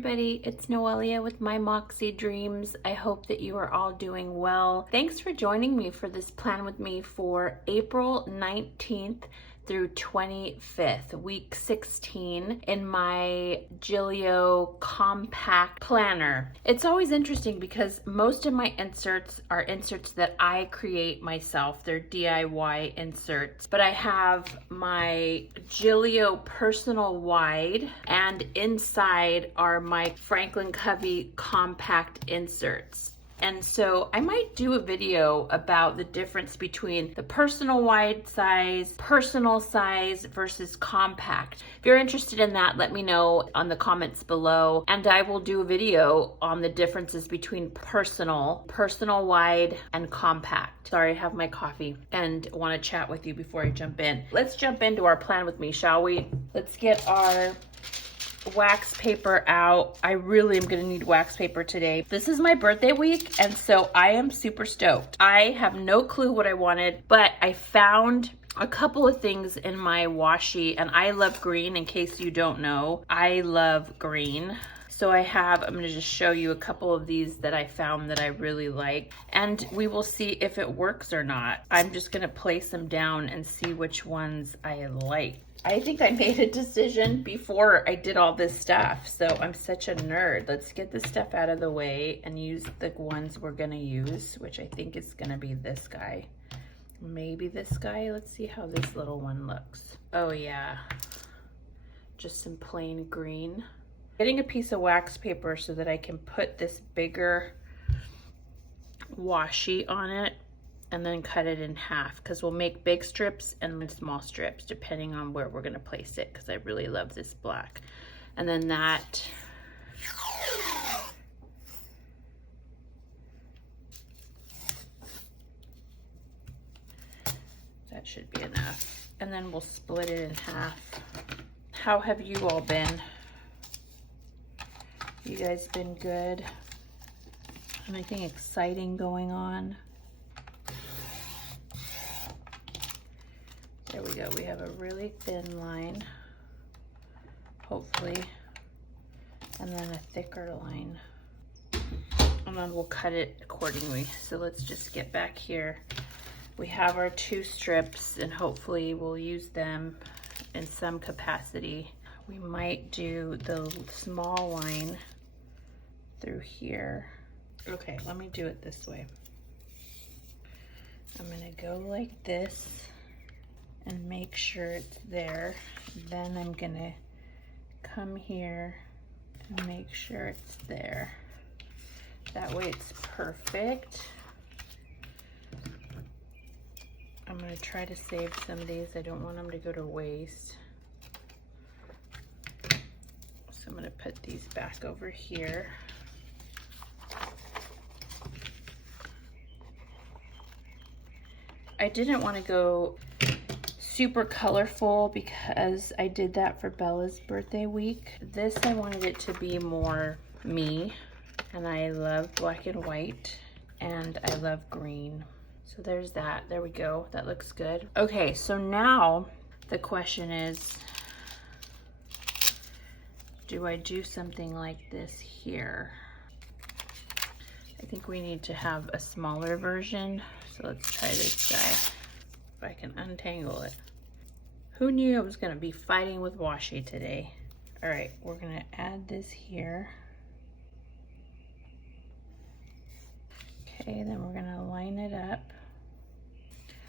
everybody, it's Noelia with My Moxie Dreams. I hope that you are all doing well. Thanks for joining me for this plan with me for April 19th through 25th, week 16 in my Gillio compact planner. It's always interesting because most of my inserts are inserts that I create myself. They're DIY inserts, but I have my Gillio personal wide, and inside are my Franklin Covey compact inserts. And so I might do a video about the difference between the personal wide size, personal size versus compact. If you're interested in that, let me know on the comments below, and I will do a video on the differences between personal wide, and compact. Sorry, I have my coffee and want to chat with you before I jump in. Let's jump into our plan with me, shall we? Let's get our wax paper out. I really am gonna need wax paper today. This is my birthday week, and so I am super stoked. I have no clue what I wanted, but I found a couple of things in my washi, and I love green. In case you don't know, I love green. So I'm gonna just show you a couple of these that I found that I really like, and we will see if it works or not. I'm just gonna place them down and see which ones I like. I think I made a decision before I did all this stuff, so I'm such a nerd. Let's get this stuff out of the way and use the ones we're gonna use, which I think is gonna be this guy. Maybe this guy. Let's see how this little one looks. Oh yeah, just some plain green. Getting a piece of wax paper so that I can put this bigger washi on it and then cut it in half, because we'll make big strips and small strips depending on where we're going to place it, because I really love this black. And then that should be enough, and then we'll split it in half. How have you all been? You guys been good? Anything exciting going on? There we go. We have a really thin line, hopefully, and then a thicker line. And then we'll cut it accordingly. So let's just get back here. We have our 2 strips, and hopefully we'll use them in some capacity. We might do the small line through here. Okay, let me do it this way. I'm gonna go like this and make sure it's there. Then I'm gonna come here and make sure it's there. That way it's perfect. I'm gonna try to save some of these. I don't want them to go to waste. So I'm gonna put these back over here. I didn't want to go super colorful because I did that for Bella's birthday week. This, I wanted it to be more me, and I love black and white, and I love green. So there's that. There we go. That looks good. Okay, so now the question is, do I do something like this here? I think we need to have a smaller version. So let's try this guy, if I can untangle it. Who knew I was gonna be fighting with washi today? All right, we're gonna add this here. Okay, then we're gonna line it up.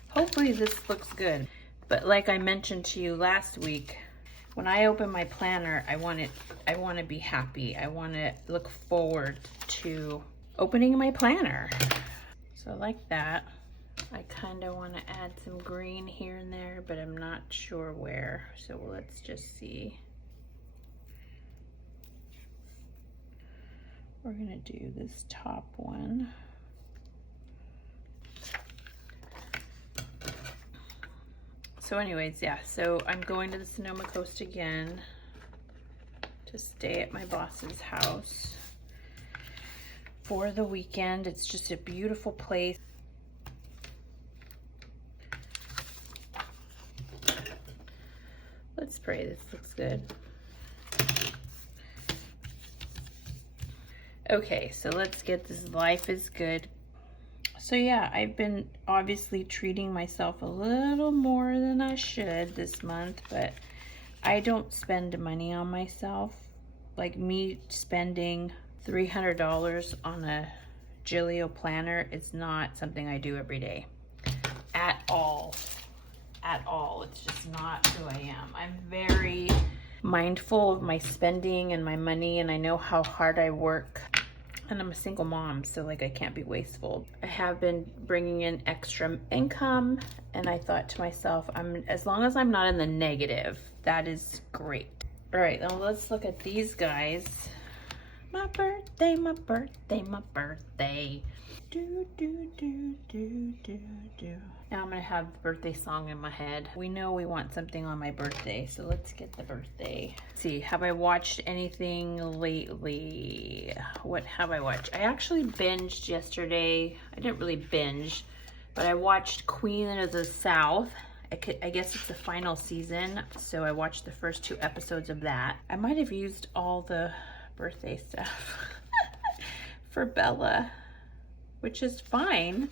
Hopefully this looks good. But like I mentioned to you last week, when I open my planner, I want to be happy. I want to look forward to opening my planner. So like that. I kind of want to add some green here and there, but I'm not sure where. So let's just see. We're gonna do this top one. So anyways, yeah, so I'm going to the Sonoma Coast again to stay at my boss's house for the weekend. It's just a beautiful place. Let's pray this looks good. Okay, so let's get this Life is Good. So yeah, I've been obviously treating myself a little more than I should this month, but I don't spend money on myself. Like me spending $300 on a Gillio planner is not something I do every day. At all. At all. It's just not who I am. I'm very mindful of my spending and my money, and I know how hard I work. And I'm a single mom, so like I can't be wasteful. I have been bringing in extra income, and I thought to myself, as long as I'm not in the negative, that is great. All right, now let's look at these guys. My birthday, my birthday, my birthday. Do, do, do, do, do, do. Now I'm gonna have the birthday song in my head. We know we want something on my birthday, so let's get the birthday. Let's see, have I watched anything lately? What have I watched? I actually binged yesterday. I didn't really binge, but I watched Queen of the South. I guess it's the final season, so I watched the first 2 episodes of that. I might have used all the birthday stuff for Bella, which is fine.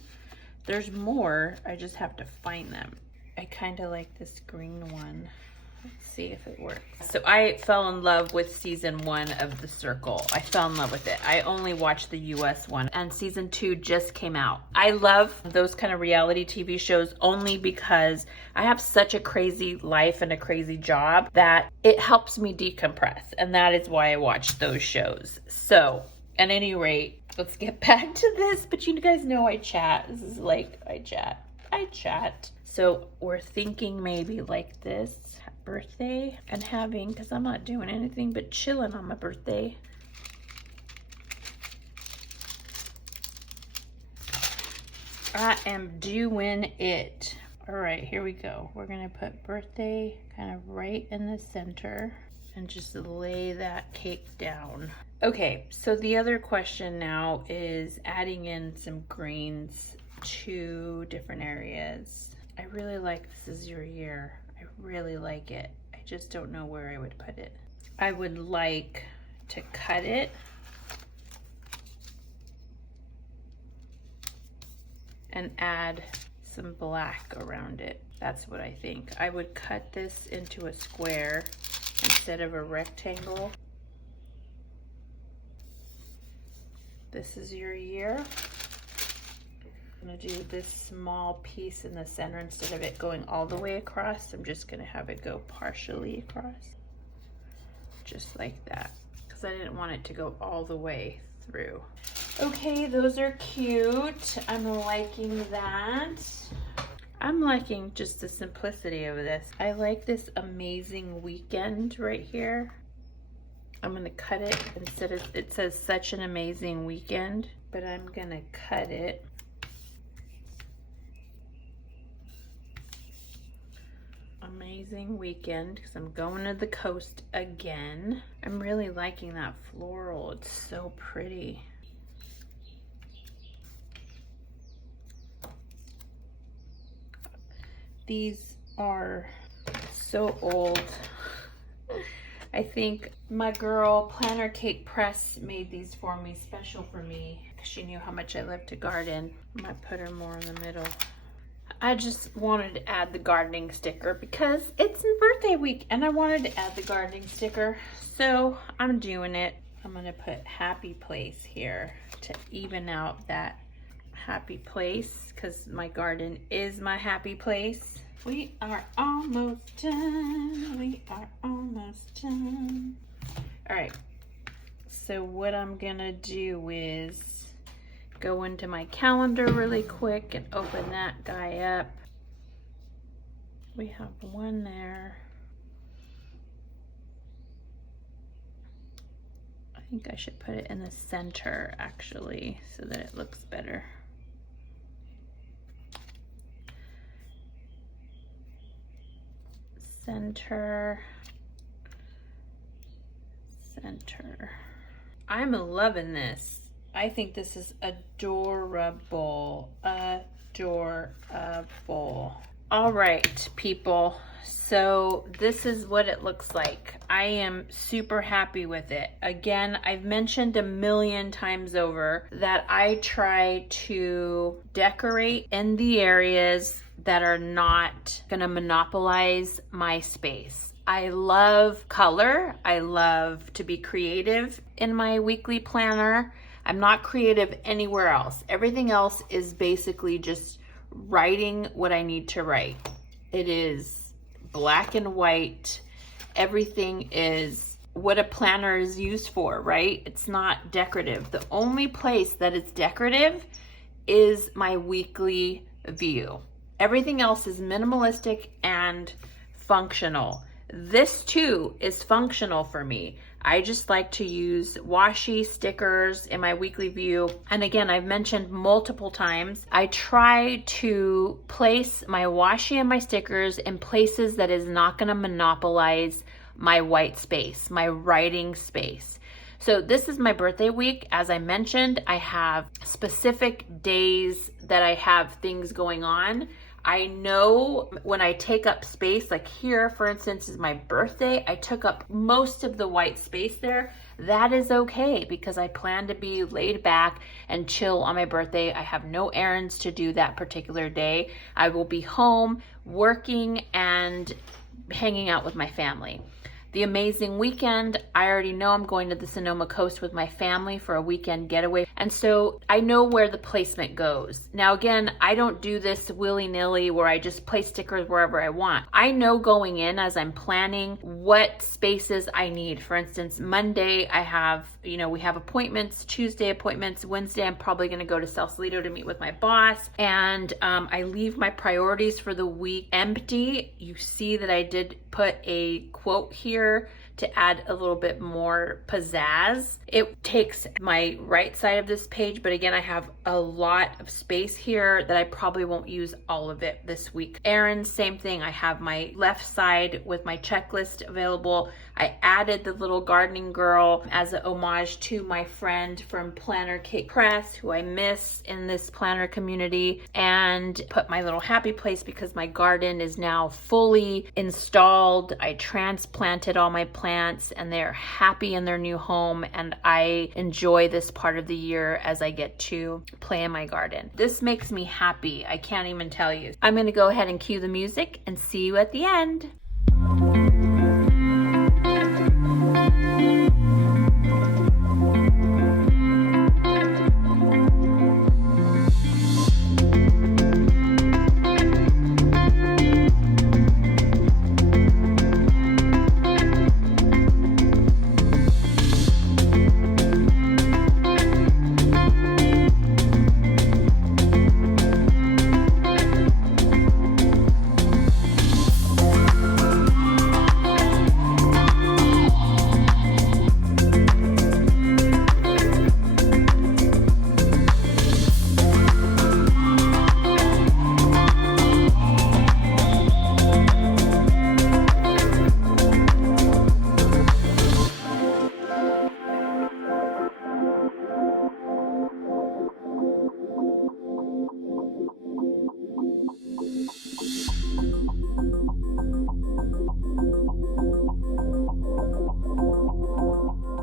There's more, I just have to find them. I kind of like this green one. Let's see if it works. So I fell in love with season 1 of The Circle. I fell in love with it. I only watched the US one, and season 2 just came out. I love those kind of reality TV shows only because I have such a crazy life and a crazy job that it helps me decompress, and that is why I watch those shows. So at any rate, let's get back to this. But you guys know I chat. This is like, I chat. So we're thinking maybe like this birthday and having, because I'm not doing anything but chilling on my birthday. I am doing it. All right, here we go. We're gonna put birthday kind of right in the center and just lay that cake down. Okay, so the other question now is adding in some greens to different areas. I really like This Is Your Year. I really like it. I just don't know where I would put it. I would like to cut it and add some black around it. That's what I think. I would cut this into a square instead of a rectangle. This is your year. I'm gonna do this small piece in the center instead of it going all the way across. I'm just gonna have it go partially across, just like that, because I didn't want it to go all the way through. Okay, those are cute. I'm liking that. I'm liking just the simplicity of this. I like this Amazing Weekend right here. I'm gonna cut it instead of, it says Such an Amazing Weekend, but I'm gonna cut it. Amazing Weekend, because I'm going to the coast again. I'm really liking that floral. It's so pretty. These are so old. I think my girl Planner Cake Press made these for me, special for me. She knew how much I love to garden. I might put her more in the middle. I just wanted to add the gardening sticker because it's birthday week and I wanted to add the gardening sticker. So I'm doing it. I'm gonna put Happy Place here to even out that happy place, because my garden is my happy place. We are almost done. We are almost done. All right, so what I'm gonna do is go into my calendar really quick and open that guy up. We have one there. I think I should put it in the center actually, so that it looks better. Center, center. I'm loving this. I think this is adorable, adorable. All right, people. So this is what it looks like. I am super happy with it. Again, I've mentioned a million times over that I try to decorate in the areas that are not gonna monopolize my space. I love color. I love to be creative in my weekly planner. I'm not creative anywhere else. Everything else is basically just writing what I need to write. It is black and white. Everything is what a planner is used for, right? It's not decorative. The only place that it's decorative is my weekly view. Everything else is minimalistic and functional. This too is functional for me. I just like to use washi stickers in my weekly view. And again, I've mentioned multiple times, I try to place my washi and my stickers in places that is not gonna monopolize my white space, my writing space. So this is my birthday week. As I mentioned, I have specific days that I have things going on. I know when I take up space, like here, for instance, is my birthday. I took up most of the white space there. That is okay because I plan to be laid back and chill on my birthday. I have no errands to do that particular day. I will be home working and hanging out with my family. The amazing weekend, I already know I'm going to the Sonoma Coast with my family for a weekend getaway. And so I know where the placement goes. Now again, I don't do this willy-nilly where I just place stickers wherever I want. I know going in as I'm planning what spaces I need. For instance, Monday I have, we have appointments, Tuesday appointments, Wednesday I'm probably gonna go to Sausalito to meet with my boss. And I leave my priorities for the week empty. You see that I did put a quote here to add a little bit more pizzazz. It takes my right side of this page, but again, I have a lot of space here that I probably won't use all of it this week. Errands, same thing. I have my left side with my checklist available. I added the little gardening girl as an homage to my friend from Planner Cake Press, who I miss in this planner community, and put my little happy place because my garden is now fully installed. I transplanted all my plants and they're happy in their new home, and I enjoy this part of the year as I get to play in my garden. This makes me happy. I can't even tell you. I'm gonna go ahead and cue the music and see you at the end.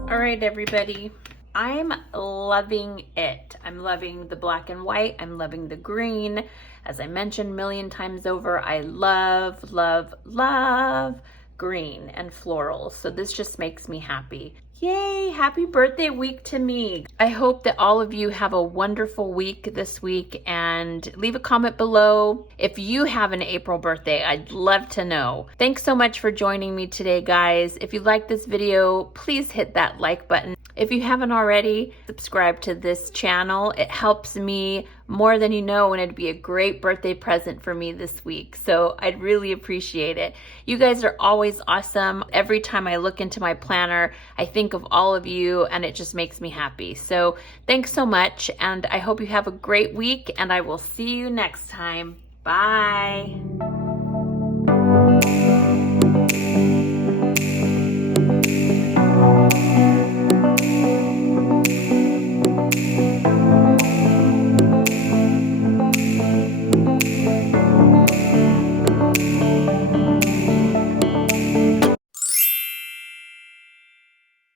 All right, everybody, I'm loving it. I'm loving the black and white. I'm loving the green. As I mentioned a million times over, I love, love, love green and florals. So this just makes me happy. Yay, happy birthday week to me. I hope that all of you have a wonderful week this week, and leave a comment below if you have an April birthday. I'd love to know. Thanks so much for joining me today, guys. If you like this video, please hit that like button. If you haven't already, subscribe to this channel. It helps me more than you know, and it'd be a great birthday present for me this week. So I'd really appreciate it. You guys are always awesome. Every time I look into my planner, I think of all of you, and it just makes me happy. So thanks so much, and I hope you have a great week, and I will see you next time. Bye.